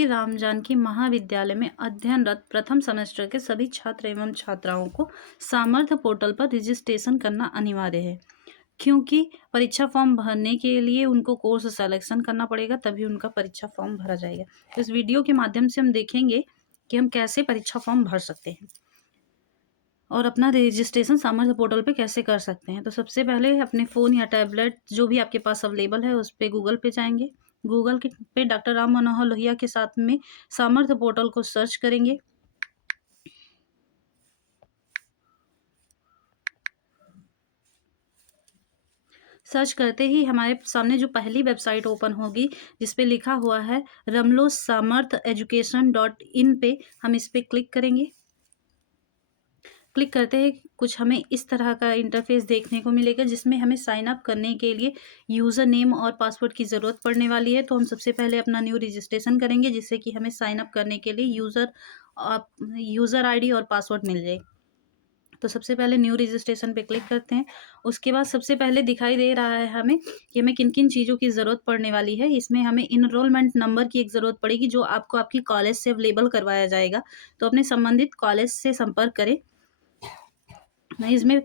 श्री राम जानकी महाविद्यालय में अध्ययनरत प्रथम सेमेस्टर के सभी छात्र एवं छात्राओं को सामर्थ्य पोर्टल पर रजिस्ट्रेशन करना अनिवार्य है, क्योंकि परीक्षा फॉर्म भरने के लिए उनको कोर्स सिलेक्शन करना पड़ेगा, तभी उनका परीक्षा फॉर्म भरा जाएगा। इस वीडियो के माध्यम से हम देखेंगे कि हम कैसे परीक्षा फॉर्म भर सकते हैं और अपना रजिस्ट्रेशन सामर्थ्य पोर्टल पे कैसे कर सकते हैं। तो सबसे पहले अपने फ़ोन या टैबलेट जो भी आपके पास अवेलेबल है उस पे गूगल पे जाएंगे। गूगल के पे डॉक्टर राम मनोहर लोहिया के साथ में सामर्थ्य पोर्टल को सर्च करेंगे। सर्च करते ही हमारे सामने जो पहली वेबसाइट ओपन होगी जिस पे लिखा हुआ है रमलो सामर्थ एजुकेशन .in पे हम इस पे क्लिक करेंगे। क्लिक करते ही कुछ हमें इस तरह का इंटरफेस देखने को मिलेगा, जिसमें हमें साइन अप करने के लिए यूज़र नेम और पासवर्ड की ज़रूरत पड़ने वाली है। तो हम सबसे पहले अपना न्यू रजिस्ट्रेशन करेंगे, जिससे कि हमें साइन अप करने के लिए यूज़र आईडी और पासवर्ड मिल जाए। तो सबसे पहले न्यू रजिस्ट्रेशन पे क्लिक करते हैं। उसके बाद सबसे पहले दिखाई दे रहा है हमें कि हमें किन किन चीज़ों की ज़रूरत पड़ने वाली है। इसमें हमें इनरोलमेंट नंबर की एक ज़रूरत पड़ेगी, जो आपको आपकी कॉलेज से अवेलेबल करवाया जाएगा। तो अपने संबंधित कॉलेज से संपर्क करें। नहीं, इसमें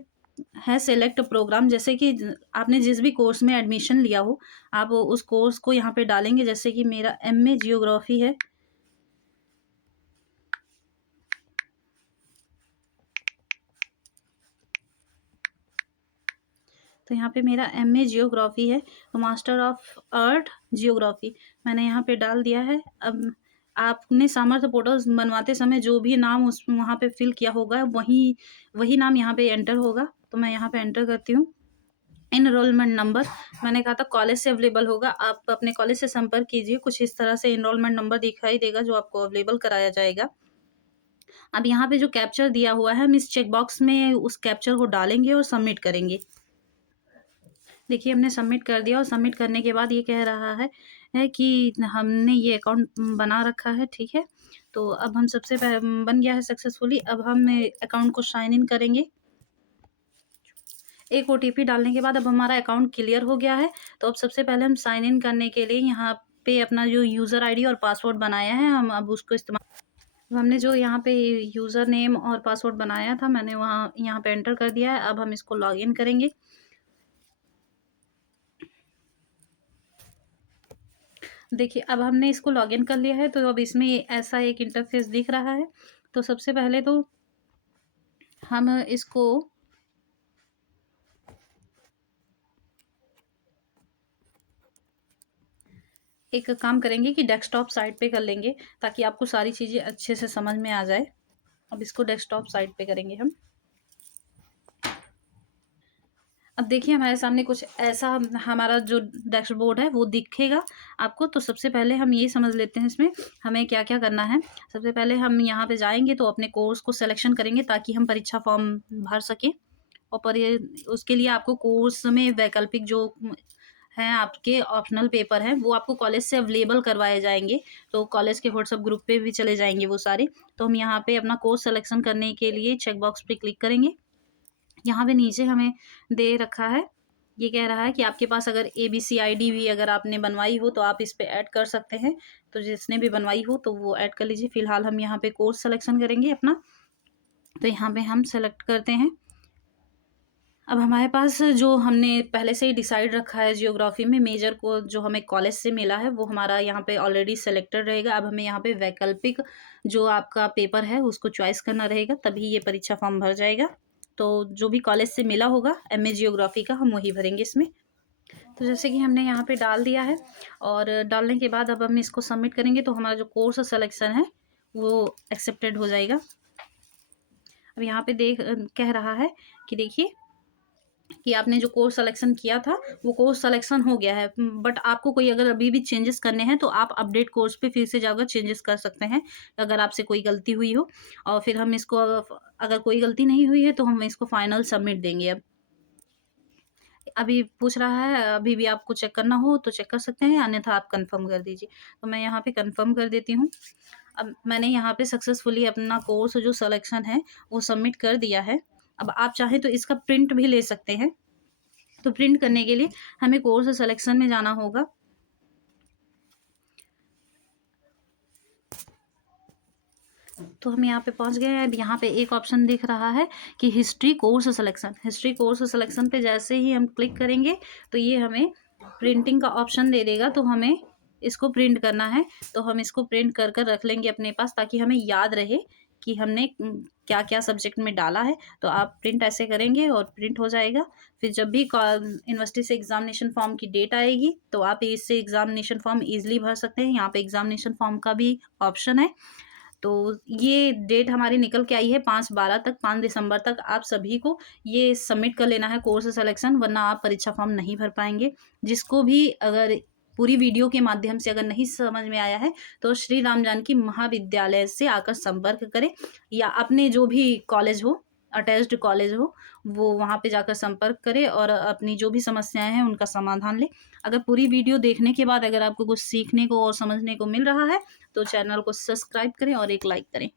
है सेलेक्ट प्रोग्राम, जैसे कि आपने जिस भी कोर्स में एडमिशन लिया हो आप उस कोर्स को यहाँ पे डालेंगे। जैसे कि मेरा एमए जियोग्राफी है, तो यहाँ पे मेरा एमए जियोग्राफी है, तो मास्टर ऑफ आर्ट जियोग्राफी मैंने यहाँ पे डाल दिया है। अब आपने सामर्थ्य पोर्टल बनवाते समय जो भी नाम उस वहाँ पे फिल किया होगा वही नाम यहाँ पे एंटर होगा। तो मैं यहाँ पे एंटर करती हूँ। एनरोलमेंट नंबर मैंने कहा था कॉलेज से अवेलेबल होगा, आप अपने कॉलेज से संपर्क कीजिए। कुछ इस तरह से एनरोलमेंट नंबर दिखाई देगा जो आपको अवेलेबल कराया जाएगा। अब यहाँ पे जो कैप्चर दिया हुआ है हम इस चेक बॉक्स में उस कैप्चर को डालेंगे और सबमिट करेंगे। देखिए हमने सबमिट कर दिया और सबमिट करने के बाद ये कह रहा है कि हमने ये अकाउंट बना रखा है, ठीक है। तो अब हम बन गया है सक्सेसफुली। अब हम अकाउंट को साइन इन करेंगे। एक ओटीपी डालने के बाद अब हमारा अकाउंट क्लियर हो गया है। तो अब सबसे पहले हम साइन इन करने के लिए यहाँ पे अपना जो यूज़र आईडी और पासवर्ड बनाया है हम अब उसको इस्तेमाल हमने जो यहाँ पे यूज़र नेम और पासवर्ड बनाया था मैंने यहाँ पे एंटर कर दिया है। अब हम इसको लॉगिन करेंगे। देखिए अब हमने इसको लॉगिन कर लिया है, तो अब इसमें ऐसा एक इंटरफेस दिख रहा है। तो सबसे पहले तो हम इसको एक काम करेंगे कि डेस्कटॉप साइट पे कर लेंगे, ताकि आपको सारी चीज़ें अच्छे से समझ में आ जाए। अब इसको डेस्कटॉप साइट पे करेंगे हम। अब देखिए हमारे सामने कुछ ऐसा हमारा जो डैशबोर्ड है वो दिखेगा आपको। तो सबसे पहले हम ये समझ लेते हैं इसमें हमें क्या क्या करना है। सबसे पहले हम यहाँ पे जाएंगे तो अपने कोर्स को सिलेक्शन करेंगे ताकि हम परीक्षा फॉर्म भर सकें। और उसके लिए आपको कोर्स में वैकल्पिक जो हैं आपके ऑप्शनल पेपर हैं वो आपको कॉलेज से अवेलेबल करवाए जाएंगे। तो कॉलेज के व्हाट्सएप ग्रुप पे भी चले जाएंगे वो सारे। तो हम यहाँ पे अपना कोर्स सिलेक्शन करने के लिए चेक बॉक्स पे क्लिक करेंगे। यहाँ पे नीचे हमें दे रखा है, ये कह रहा है कि आपके पास अगर ABCID भी अगर आपने बनवाई हो तो आप इस पे ऐड कर सकते हैं। तो जिसने भी बनवाई हो तो वो ऐड कर लीजिए। फिलहाल हम यहाँ पे कोर्स सिलेक्शन करेंगे अपना। तो यहाँ पे हम सेलेक्ट करते हैं। अब हमारे पास जो हमने पहले से ही डिसाइड रखा है जियोग्राफी में मेजर को जो हमें कॉलेज से मिला है वो हमारा यहाँ पे ऑलरेडी सेलेक्टेड रहेगा। अब हमें यहाँ पे वैकल्पिक जो आपका पेपर है उसको चॉइस करना रहेगा, तभी ये परीक्षा फॉर्म भर जाएगा। तो जो भी कॉलेज से मिला होगा MA जियोग्राफी का हम वही भरेंगे इसमें। तो जैसे कि हमने यहाँ पे डाल दिया है और डालने के बाद अब हम इसको सबमिट करेंगे तो हमारा जो कोर्स सिलेक्शन है वो एक्सेप्टेड हो जाएगा। अब यहाँ पे कह रहा है कि देखिए कि आपने जो कोर्स सिलेक्शन किया था वो कोर्स सिलेक्शन हो गया है, बट आपको कोई अगर अभी भी चेंजेस करने हैं तो आप अपडेट कोर्स पे फिर से जाकर चेंजेस कर सकते हैं अगर आपसे कोई गलती हुई हो। और फिर हम इसको अगर कोई गलती नहीं हुई है तो हम इसको फाइनल सबमिट देंगे। अब अभी पूछ रहा है अभी भी आपको चेक करना हो तो चेक कर सकते हैं, अन्यथा आप कंफर्म कर दीजिए। तो मैं यहाँ पे कंफर्म कर देती हूँ। अब मैंने यहाँ पे सक्सेसफुली अपना कोर्स जो सिलेक्शन है वो सबमिट कर दिया है। अब आप चाहें तो इसका प्रिंट भी ले सकते हैं। तो प्रिंट करने के लिए हमें कोर्स सिलेक्शन में जाना होगा। तो हम यहाँ पे पहुँच गए हैं। अब यहाँ पे एक ऑप्शन दिख रहा है कि history course selection. History course selection पे जैसे ही हम क्लिक करेंगे तो ये हमें प्रिंटिंग का ऑप्शन दे देगा, तो हमें इसको प्रिंट करना है। तो हम इसको प्रिंट कर कर रख लेंगे अपने पास, ताकि हमें याद रहे कि हमने क्या क्या सब्जेक्ट में डाला है। तो आप प्रिंट ऐसे करेंगे और प्रिंट हो जाएगा। फिर जब भी यूनिवर्सिटी से एग्जामिनेशन फॉर्म की डेट आएगी तो आप इससे एग्जामिनेशन फॉर्म ईजिली भर सकते हैं। यहाँ पे एग्जामिनेशन फॉर्म का भी ऑप्शन है। तो ये डेट हमारी निकल के आई है 5/12 तक, 5 दिसंबर तक आप सभी को ये सबमिट कर लेना है कोर्स सिलेक्शन, वरना आप परीक्षा फॉर्म नहीं भर पाएंगे। जिसको भी अगर पूरी वीडियो के माध्यम से अगर नहीं समझ में आया है तो श्री राम जानकी महाविद्यालय से आकर संपर्क करें, या अपने जो भी कॉलेज हो, अटैच्ड कॉलेज हो, वो वहाँ पे जाकर संपर्क करें और अपनी जो भी समस्याएं हैं उनका समाधान लें। अगर पूरी वीडियो देखने के बाद अगर आपको कुछ सीखने को और समझने को मिल रहा है तो चैनल को सब्सक्राइब करें और एक लाइक करें।